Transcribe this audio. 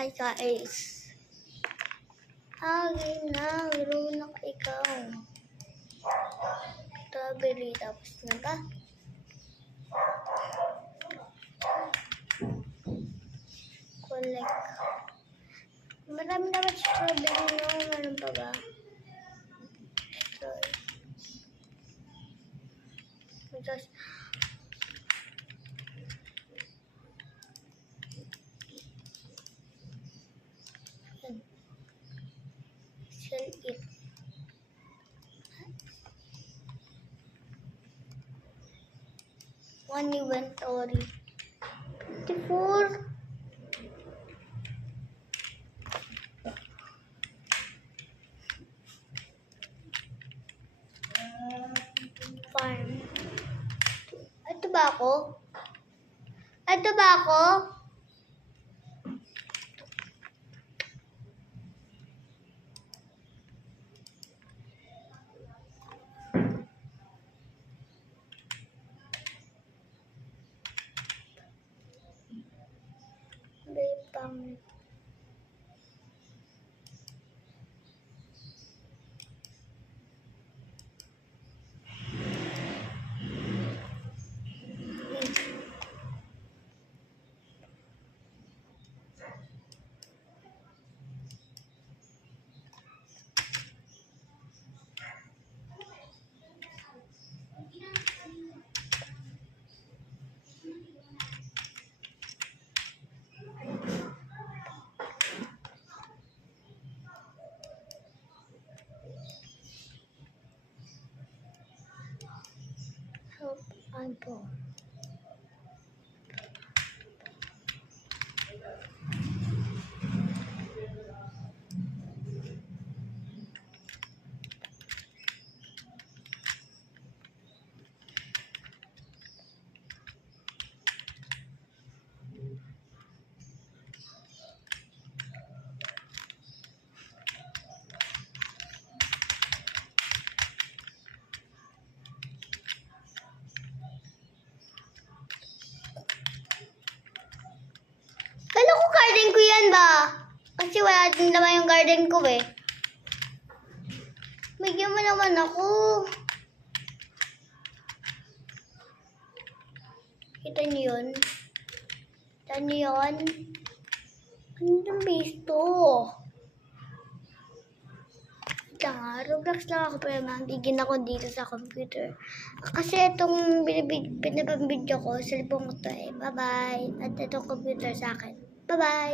Hi guys. Game na. Laro na ikaw. Strawberry. Tapos na ba? Collect. Marami naman strawberry no. Meron pa ba? Just sell it. One inventory. 54. Farm. Ito ba ako? Ito ba ako? Bipang. Help and go. Kala ko garden ko yan ba? Kasi wala din naman yung garden ko eh. Bigyan mo naman ako. Kita niyo yun? Kita niyo yun? Ano yung base to? Ito nga, Roblox lang ako pero mabigyan ako dito sa computer. Kasi itong pinapambidyo ko, cellphone ko to eh. Bye-bye. At itong computer sa akin. Bye-bye.